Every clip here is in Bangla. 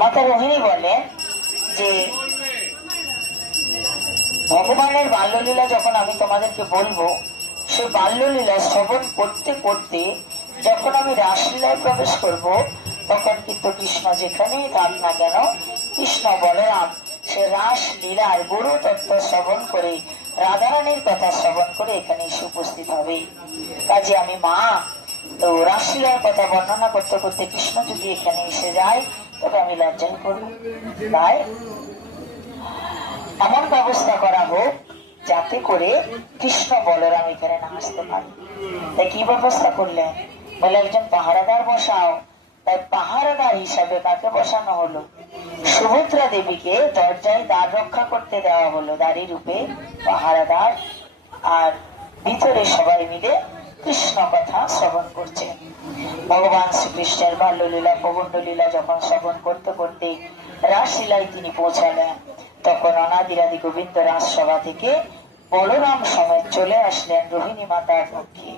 মাতা রোহিণী বলেন যে ভগবানের বাল্যলীলা যখন আমি তোমাদেরকে বলবো, সে বাল্যলীলা শ্রবণ করতে করতে যখন আমি রাসলীলায় প্রবেশ করব, তখন কিন্তু কৃষ্ণ যেখানেই থাক না কেন, কৃষ্ণ বলরাম সে রাসলীলার গুরু তত্ত্ব শ্রবণ করে, রাধারানীর কথা শ্রবণ করে এখানে এসে উপস্থিত হবে। কাজে আমি মা তো রাসলীলার কথা বর্ণনা করতে করতে কৃষ্ণ যদি এখানে এসে যায়, তবে আমি লজ্জাই করব। তাই এমন ব্যবস্থা করা হোক যাতে করে কৃষ্ণ বলরাম এখানে না আসতে পারে। তাই কি ব্যবস্থা করলেন? বলে একজন পাহারাদার বসাও। তাই পাহারাদার হিসাবে কাকে বসানো হলো? সুভদ্রা দেবীকে দরজায় দ্বার রক্ষা করতে দেওয়া হলো, দাঁড়ি রূপে পাহারাদার। আর ভিতরে সবাই মিলে কৃষ্ণ কথা শ্রবণ করছে। ভগবান শ্রীকৃষ্ণের বাল্যলীলা প্রবন্ধ লীলা যখন শ্রবণ করতে করতে রাসলীলায় তিনি পৌঁছালেন, তখন অনাদিরাদি গোবিন্দ রাজসভা থেকে বলরাম সমেত চলে আসলেন রোহিণী মাতার পক্ষে।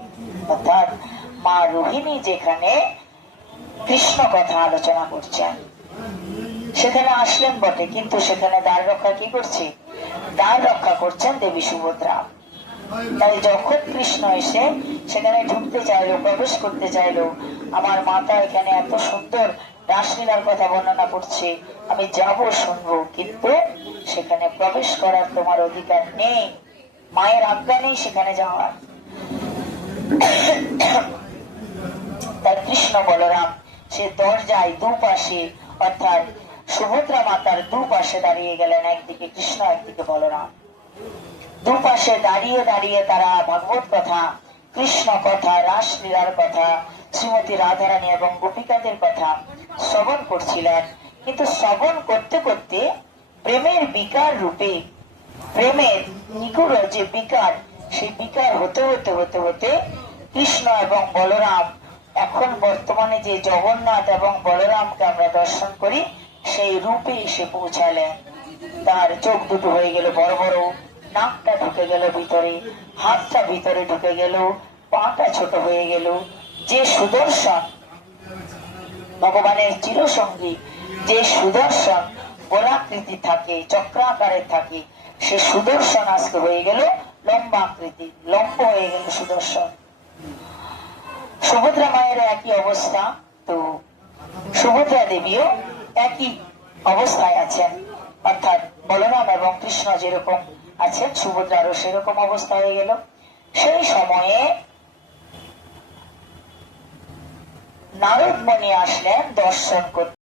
অর্থাৎ মা রোহিণী যেখানে কৃষ্ণ কথা আলোচনা করছেন সেখানে আসলেন বটে, কিন্তু সেখানে দ্বার রক্ষা কি করছে? দ্বার রক্ষা করছেন দেবী সুভদ্রা। তাই যখন কৃষ্ণ এসে সেখানে ঢুকতে চাইলো, প্রবেশ করতে চাইলো, আমার মাতা এখানে এত সুন্দর রাসলীলার কথা বর্ণনা করছে, আমি যাব শুনবো, কিন্তু সেখানে প্রবেশ করার তোমার অধিকার নেই, মায়ের আজ্ঞা নেই সেখানে যাওয়ার। তাই কৃষ্ণ বলরাম সে দরজায় দুপাশে, অর্থাৎ সুভদ্রা মাতার দুপাশে দাঁড়িয়ে গেলেন, একদিকে কৃষ্ণ একদিকে বলরাম। দুপাশে দাঁড়িয়ে দাঁড়িয়ে তারা ভাগবত কথা, কৃষ্ণ কথা, রাসলীলার কথা, শ্রীমতী রাধারানী এবং গোপিকাদের কথা শ্রবণ করছিলেন। কিন্তু শ্রবণ করতে করতে প্রেমের বিকার রূপে, প্রেমের নিগুড় যে বিকার, সেই বিকার হতে হতে হতে হতে কৃষ্ণ এবং বলরাম, এখন বর্তমানে যে জগন্নাথ এবং বলরামকে আমরা দর্শন করি, সেই রূপে এসে পৌঁছালেন। তার চোখ দুটো হয়ে গেল বড় বড়, নাকটা ঢুকে গেল ভিতরে, হাতটা ভিতরে ঢুকে গেল, পাটা ছোট হয়ে গেল। যে সুদর্শন ভগবানের চিরসঙ্গী, যে সুদর্শন গোলাকৃতি থাকে, চক্রাকারে থাকে, সে সুদর্শন আজকে হয়ে গেল লম্বাকৃতি, লম্ব হয়ে গেল সুদর্শন। সুভদ্রা মায়ের একই অবস্থা, তো সুভদ্রা দেবীও একই অবস্থায় আছেন। অর্থাৎ বলরাম এবং কৃষ্ণ যেরকম আছেন, সুভদ্রারও সেরকম অবস্থা হয়ে গেল। সেই সময়ে নারদ মুনি আসলেন দর্শন করতে।